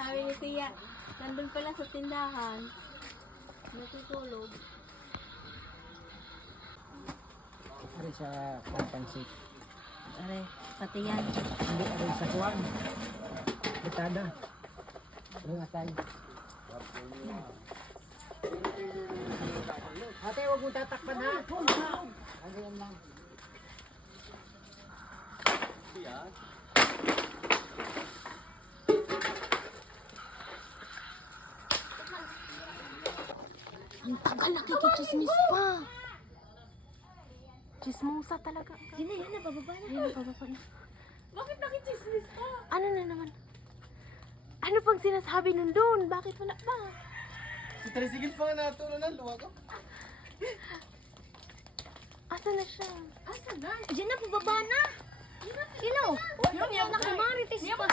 Sabi ni Kuya, nandun pala sa tindahan. Natutulog. Ari sa pampansit. Are, pati yan. Hindi, ari sa kuwan. Bitada. Ari atay. Ate, huwag mo tatakpan ha. Ano yan lang. Ang tagal nakikichismis pa. Chismosa talaga. Yun na, pababa na. Ayun, pababa na. Bakit nakichismis pa? Ano na naman? Ano pang sinasabi nun doon? Bakit wala pa? Si Trisigil pa nga natulog ng luwa ko. Asa na siya? Asa na? Diyan na, pababa na. Yun na, yun na, kumaritis pa.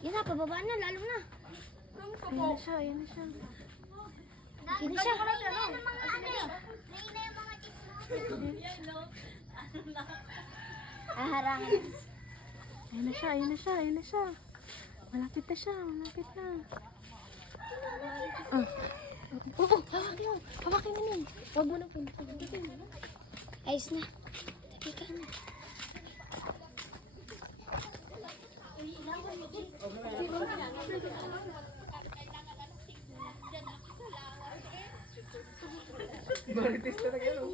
Yun na, pababa na, lalo na. Ayun na siya, ayun na siya. Yun na siya. Aharangin. Ayun na siya, ayun na siya, ayun na siya. Malapit na siya, malapit na. Oo, hawakin mo. Hawakin mo nun. Huwag mo na po. Ayos na. Tabi ka na. Marites talaga yun.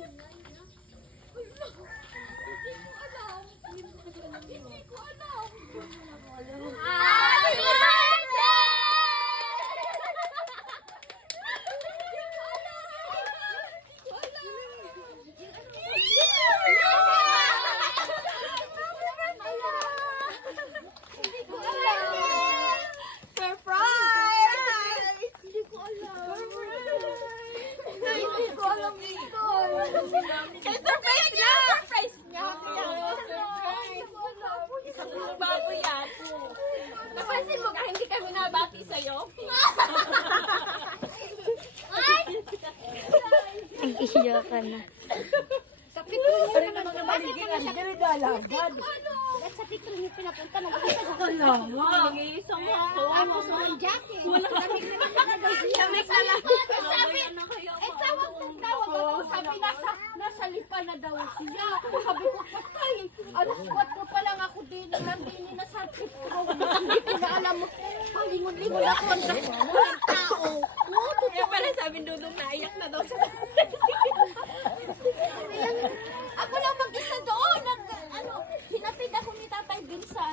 Napansin mo ka, hindi kami nabati sa'yo? Ang iya ka na. Sa pitro niyo naman. Bakit naman siya? At sa pitro niyo pinapunta. Nagkita sa Wala nga. Nangisa mo ako. Ay, gusto ng jacket. Walang lamig na lamig na lang. Sabi, tawag ng tawag ako. Sabi, nasa lipa na daw siya. Sabi ko, patay. Alas 4 pa lang ako din. Nandini na sa pitro. Hindi ko na alam mo. Palingon-lingon ako. Walang tao. Kaya pala sabi Dudong naiyak na daw sa Ako lang mag-isa doon. Hinatid ako ni Tatay Bill sa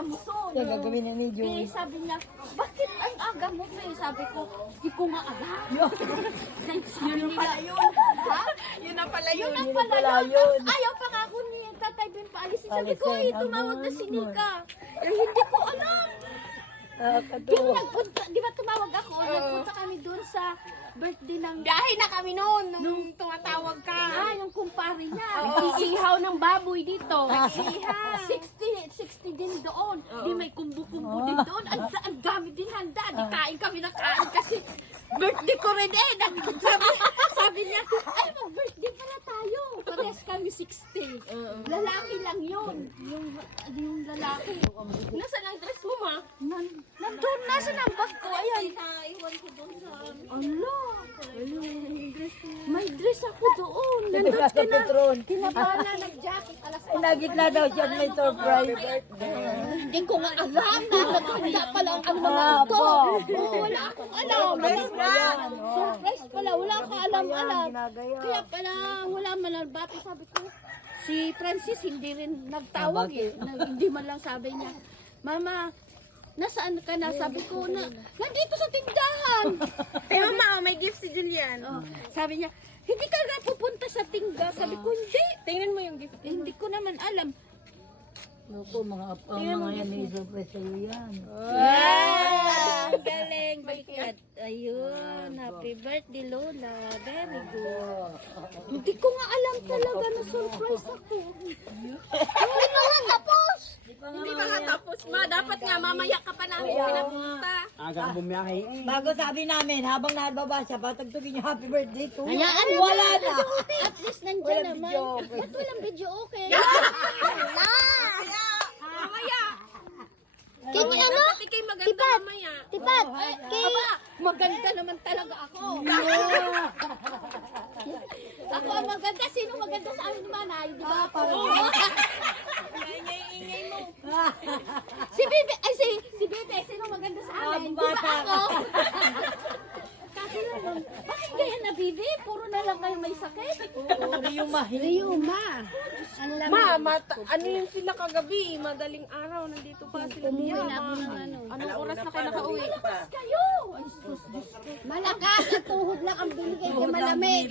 Muson. Yung gagawin na ni Eh, Joey. sabi niya, bakit ang aga mo, May? Sabi ko, di ko nga alam. Yun pala yun. Ha? Yun na pala Yun yun. ang pala pala yun. yun. Ayaw pa nga ako ni Tatay Bill paalisin. Sabi ko, Alisin, tumawag na ang si buhay. Nika. Eh, hindi ko alam. Yung nagpunta, di ba tumawag ako? Nagpunta kami doon sa birthday ng Biyahe na kami noon nung tumatawag ka. yung kumpare niya. Nag-iihaw ng baboy dito. Iha. 60 din doon. Di may kumbu-kumbu din doon. Ang dami din handa. Di kain kami ng kain kasi birthday ko rin eh. Sabi niya, ay mag-birthday pala tayo. Parehas kami 60. Lalaki lang yun. Yung lalaki. Nasaan ang dress mo, ma? Nandun, nasa ng bag ko. Ayan. Iwan ko doon sa... Ala. May dress ako doon. Nandun sa Petron. Kinabala ng-jacket. Alas Ay, nagitna daw siya may surprise. Hindi ko nga alam na naghanda pala ang mga ito. Oh, wala akong alam. Surprise pala. Wala akong alam-alam. Kaya pala wala man lang bati. Sabi ko, si Francis hindi rin nagtawag eh. Hindi man lang sabi niya, Mama, nasaan ka na? Sabi ko na, nandito sa tindahan. Kaya mama, may gift si Julian. Oh, sabi niya, hindi ka na pupunta sa tinga. Sabi ko, hindi. Tingnan mo yung gift. Eh, hindi ko naman alam. Naku, mga mga yan may surprise sa'yo yan. Wow! Galing, baliktad. Ayun, happy birthday Lola. Very good. Hindi ko nga alam talaga na surprise ako. Hindi pa nga tapos! Hindi pa nga tapos, ma. Dapat nga mamaya ka pa namin pinapunta. Agang bumiyahe. Bago sabi namin, habang nababa siya, patagtugin niya happy birthday to. Hayaan mo. Wala na. At least nandyan Walang naman. video, okay. Ba't walang video okay? Mamaya. Kaya ano? Dapat ikay maganda. Diba, Maganda naman talaga ako. Ako ang maganda. Sino maganda sa amin ni Manay? Di ba? Ingay mo. Si Bibi, ay si Bibi, sino maganda sa amin? Di ba ako? Kasi naman, bakit kaya na Bibi? Puro na lang kayo may sakit. Riyuma. Ang lamig. Ano yung sila kagabi? Madaling araw, nandito pa sila. Umuwi na ako ng ano. Anong oras na kayo nakauwi? Malakas kayo! Ay, sus, Diyos ko. Malakas at tuhod lang ang binigay kay malamig.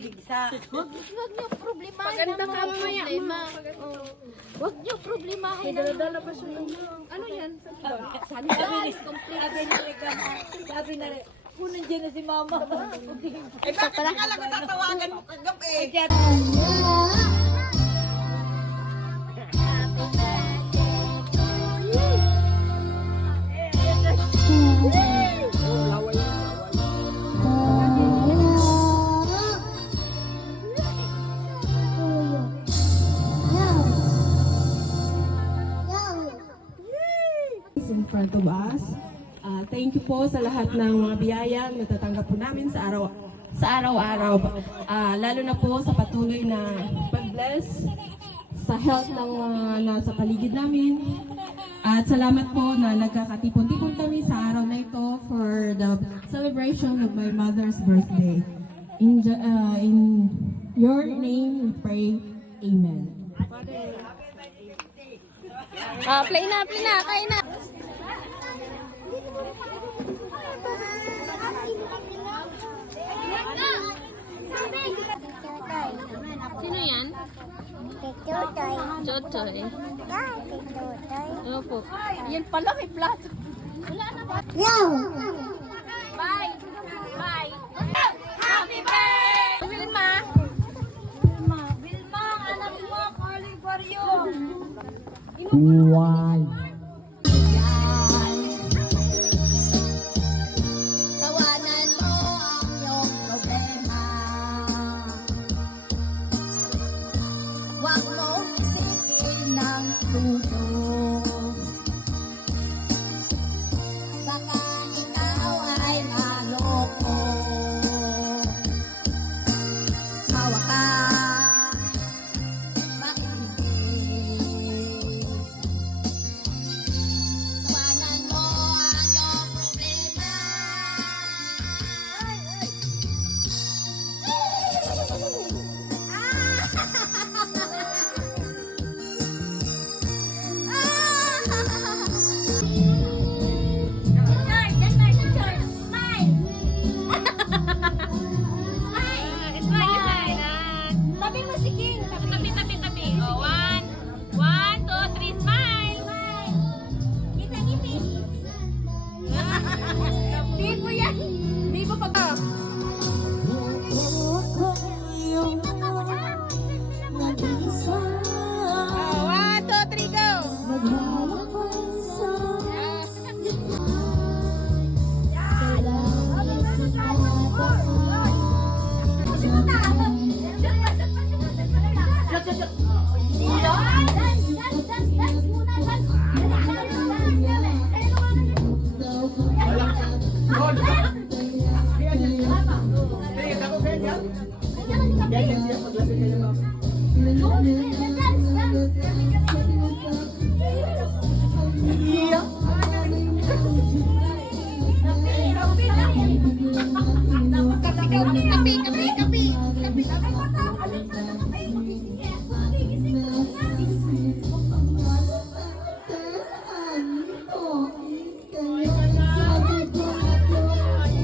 Huwag niyo problemahin Paganda ang ka mga mamaya. problema. Huwag niyo problemahin ang Dala pa siya. Ano yan? sanitaris. Complete. Sabi na rin, kung nandiyan na si mama. Eh, bakit akala ko tatawagan mo kagabi? In front of us. Thank you po sa lahat ng mga biyayang natatanggap po namin sa araw-araw. Lalo na po sa patuloy na pag-bless sa health ng nasa paligid namin. At salamat po na nagkakatipon-tipon kami sa araw na ito for the celebration of my mother's birthday. In your name we pray. Amen. Play na, kain na. Sino yan? Chotoy. Opo. Yan pala may plato. Wala na ba? Bye! Bye! Happy birthday! Wilma! Wilma, anak mo, calling for you! Tawanan mo ang iyong problema. Huwag mong isipin ng tulo. Baka ikaw ay maloko. Hawa ka. Bakit hindi? Tawanan mo ang iyong problema. Tabi mo si King. Tabi. Oh, 1, 2, 3, smile. Kita ngipin. Di ko yan. Di ko pag... Oh, 1, 2, 3, go. Tingin ako ganyan. Ganyan siya paglasing kayo ma'am.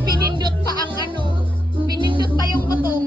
Pinindot pa ang ano. Pinindot pa yung butong.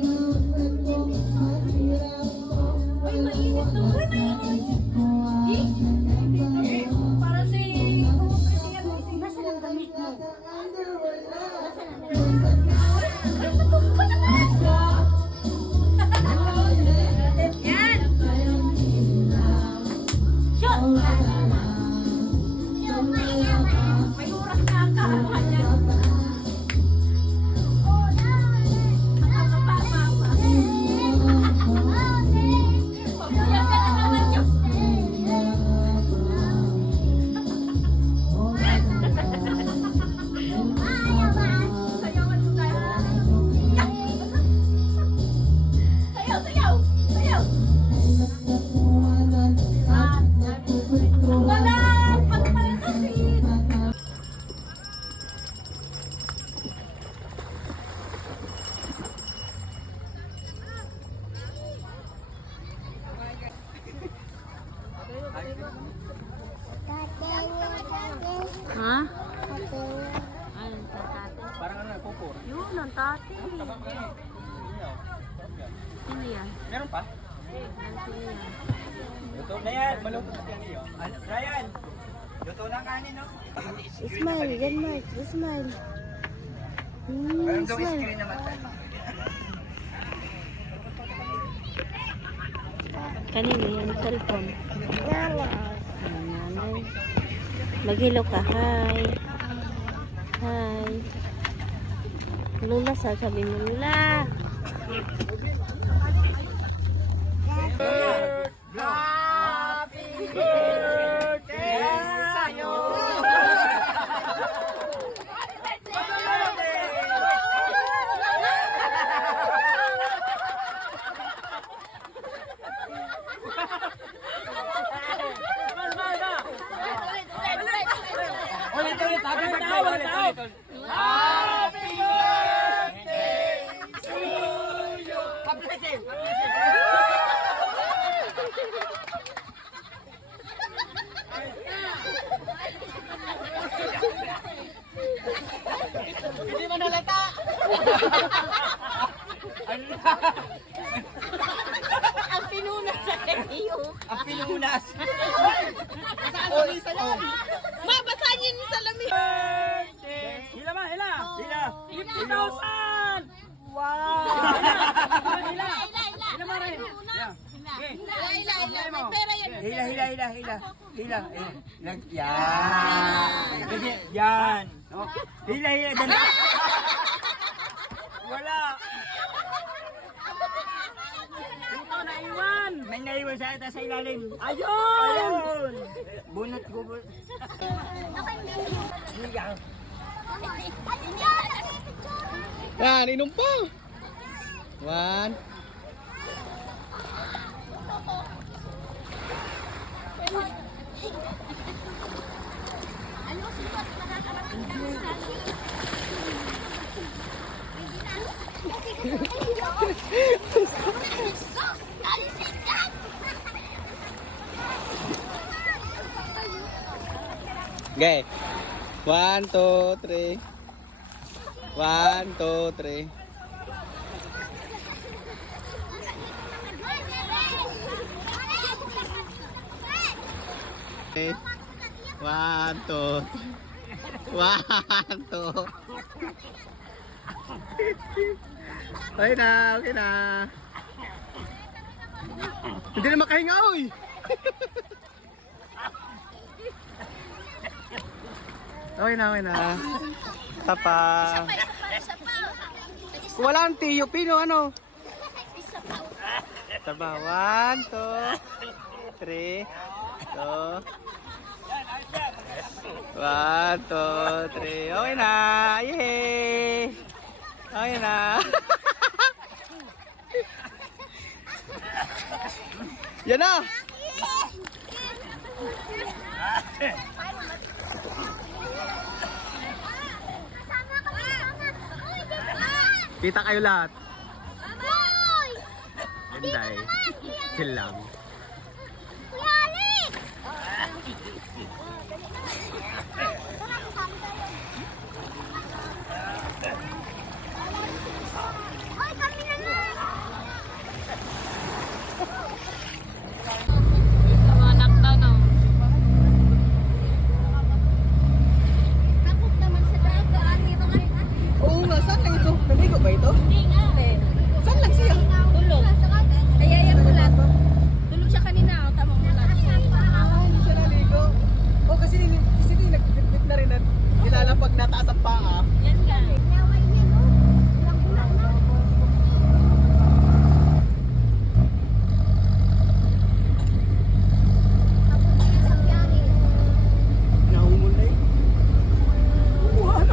Ayun, tatate. Parang ano, pupur. Yun, ang tati. Sino yan? Meron pa? Sino yan? Luto na yan. Maluto na yan. Ryan, luto na kanin, no? Smile, yan Mark. Smile. Smile. naman tayo. Kanino yan? Cellphone. Nanay. Maghilo ka. Hi. Hi. Lula, sasabihin mo Lula. Happy birthday sa'yo! Ulit, happy birthday, ulit. Happy birthday to you! Happy birthday! Hindi mo nalata! Ang pinunas sa iyo. Ang pinunas! Mabasahin niyo yung salamin. Hila ba? Hila! Hila! 50,000! Wow! Hila! Hila mo rin! Ila. May pera yan. Hila! Yan! Yan! Hila! Dali! Wala! Ito, naiwan! May naiwan sa ata sa ilalim. Ayun! Bunot ko. Yan, inom pa. 1. Okay. 1, 2, 3. 1, 2, 3. Okay. 1, 2. 1, 2. Okay na, okay na. Hindi na makahinga, oy. Okay na. Tapa. Wala ang tiyo, pino, ano? Tapa, 1, 2, 3. 2. 1, 2, 3. Okay na. Yay! Okay na. Yan na. Kita kayo lahat. Anday. Chill lang. Oo nga, saan lang ito? Naligo ba ito? Saan lang siya? Tulog. Ayayan ko lang. Tulog siya kanina. Tama mo lang. Hindi siya naligo. Oh, kasi nag-dip na rin at kilala pag nataas ang paa. Yan ka. Nahumulay. Wow,